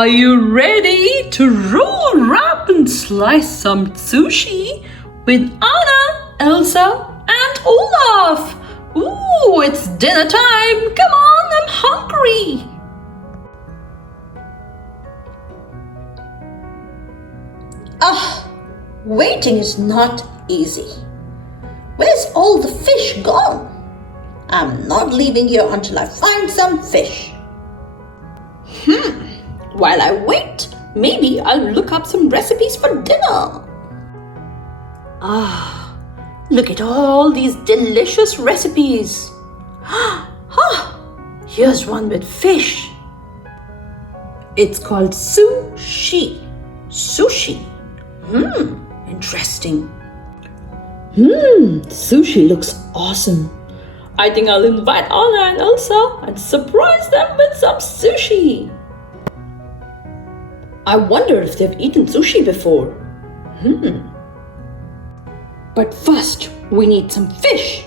Are you ready to roll, wrap, and slice some sushi with Anna, Elsa, and Olaf? Ooh, it's dinner time! Come on, I'm hungry! Waiting is not easy. Where's all the fish gone? I'm not leaving here until I find some fish. While I wait, maybe I'll look up some recipes for dinner. Look at all these delicious recipes. Here's one with fish. It's called sushi. Sushi. Interesting. Sushi looks awesome. I think I'll invite Anna and Elsa and surprise them with some sushi. I wonder if they've eaten sushi before. But first, we need some fish.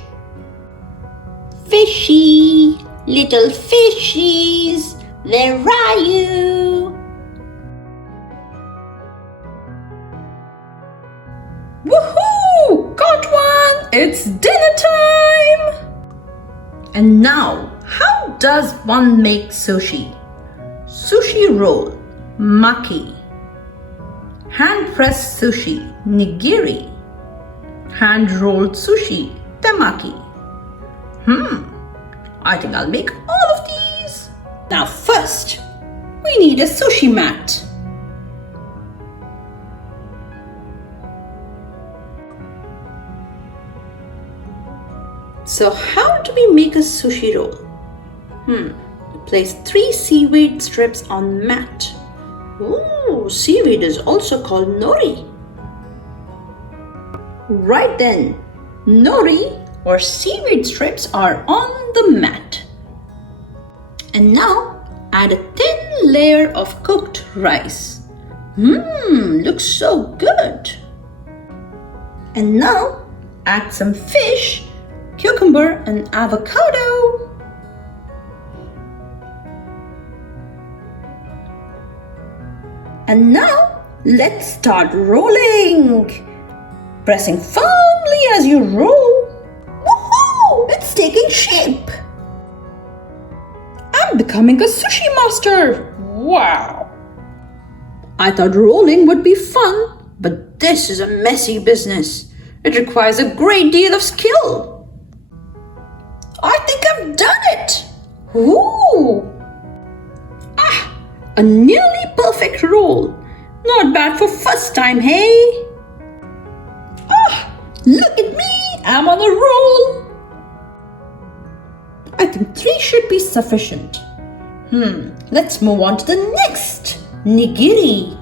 Fishy, little fishies, where are you? Woohoo! Got one! It's dinner time! And now, how does one make sushi? Sushi roll, maki. Hand-pressed sushi, nigiri. Hand-rolled sushi, temaki. I think I'll make all of these. Now first, we need a sushi mat. So how do we make a sushi roll? Place 3 seaweed strips on mat. Ooh, seaweed is also called nori. Right then, nori or seaweed strips are on the mat. And now add a thin layer of cooked rice. Looks so good. And now add some fish, cucumber, and avocado. And now let's start rolling. Pressing firmly as you roll. Woohoo! It's taking shape. I'm becoming a sushi master. Wow! I thought rolling would be fun, but this is a messy business. It requires a great deal of skill. I think I've done it. Ooh! A nearly perfect roll. Not bad for first time, hey? Look at me, I'm on a roll. I think 3 should be sufficient. Let's move on to the next, nigiri.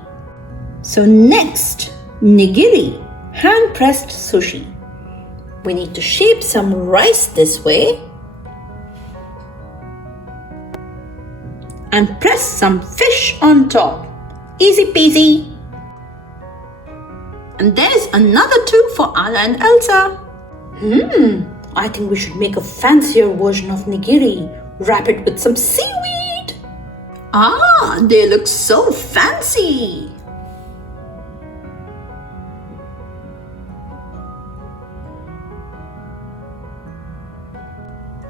So next, nigiri, hand-pressed sushi. We need to shape some rice this way. And press some fish on top. Easy peasy. And there's another 2 for Anna and Elsa. I think we should make a fancier version of nigiri. Wrap it with some seaweed. They look so fancy.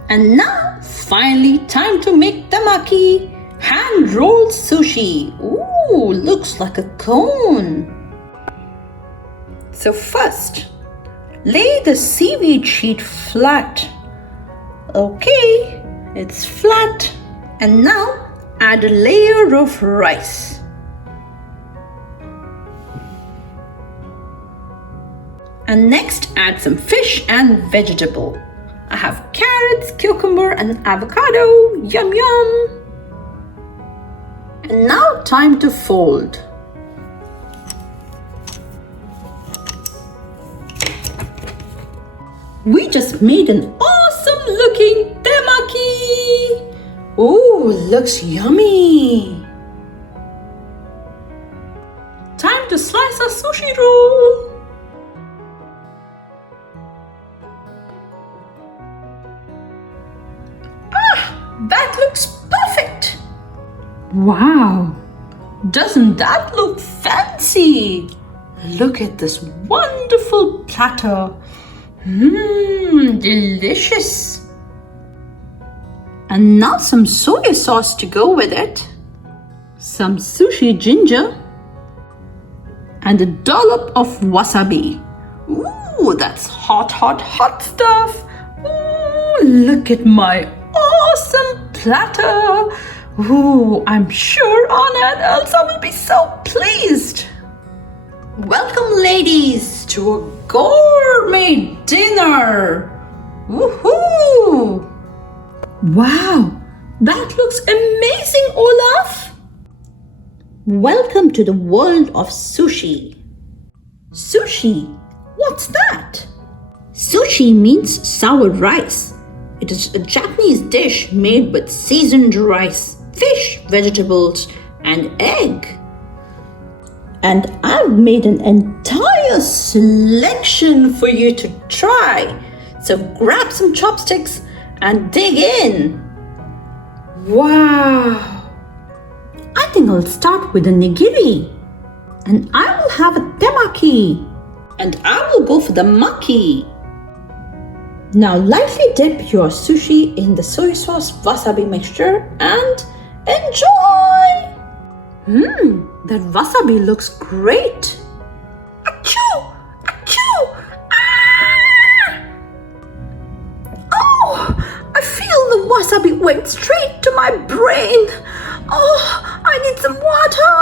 And now, finally, time to make temaki. Hand-rolled sushi. Ooh, looks like a cone. So first, lay the seaweed sheet flat. Okay, it's flat. And now, add a layer of rice. And next, add some fish and vegetable. I have carrots, cucumber, and avocado. Yum, yum. And now time to fold. We just made an awesome looking temaki. Ooh, looks yummy. Time to slice our sushi roll. That looks perfect. Wow! Doesn't that look fancy? Look at this wonderful platter. Delicious. And now some soy sauce to go with it. Some sushi ginger. And a dollop of wasabi. Ooh, that's hot, hot, hot stuff. Ooh, look at my awesome platter. Ooh, I'm sure Anna and Elsa will be so pleased. Welcome, ladies, To a gourmet dinner. Woohoo! Wow, that looks amazing, Olaf. Welcome to the world of sushi. Sushi, what's that? Sushi means sour rice. It is a Japanese dish made with seasoned rice, fish, vegetables, and egg. And I've made an entire selection for you to try. So grab some chopsticks and dig in. Wow! I think I'll start with a nigiri. And I will have a temaki. And I will go for the maki. Now lightly dip your sushi in the soy sauce wasabi mixture and enjoy! That wasabi looks great. Achoo! Achoo! Ah! Oh, I feel the wasabi went straight to my brain. Oh, I need some water.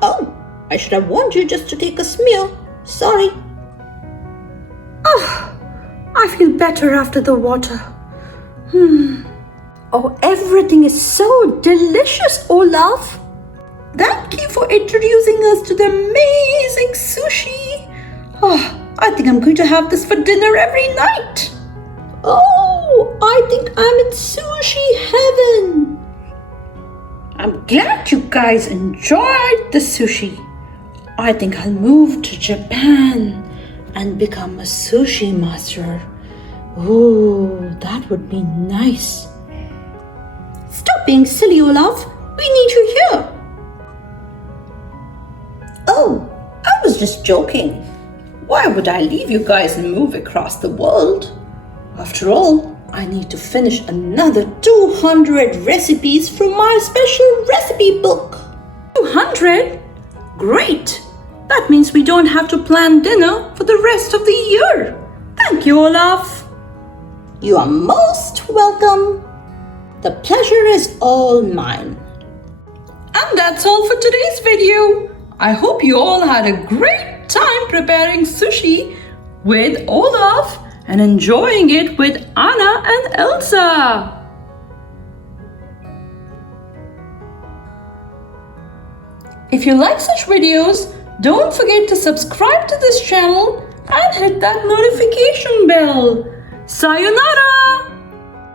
Oh, I should have warned you just to take a smear. Sorry. Oh, I feel better after the water. Oh, everything is so delicious, Olaf. Thank you for introducing us to the amazing sushi. Oh, I think I'm going to have this for dinner every night. Oh, I think I'm in sushi heaven. I'm glad you guys enjoyed the sushi. I think I'll move to Japan and become a sushi master. Oh, that would be nice. Stop being silly, Olaf. We need you here. Oh, I was just joking. Why would I leave you guys and move across the world? After all, I need to finish another 200 recipes from my special recipe book. 200? Great! That means we don't have to plan dinner for the rest of the year. Thank you, Olaf. You are most welcome. The pleasure is all mine. And that's all for today's video. I hope you all had a great time preparing sushi with Olaf and enjoying it with Anna and Elsa. If you like such videos, don't forget to subscribe to this channel and hit that notification bell. Sayonara!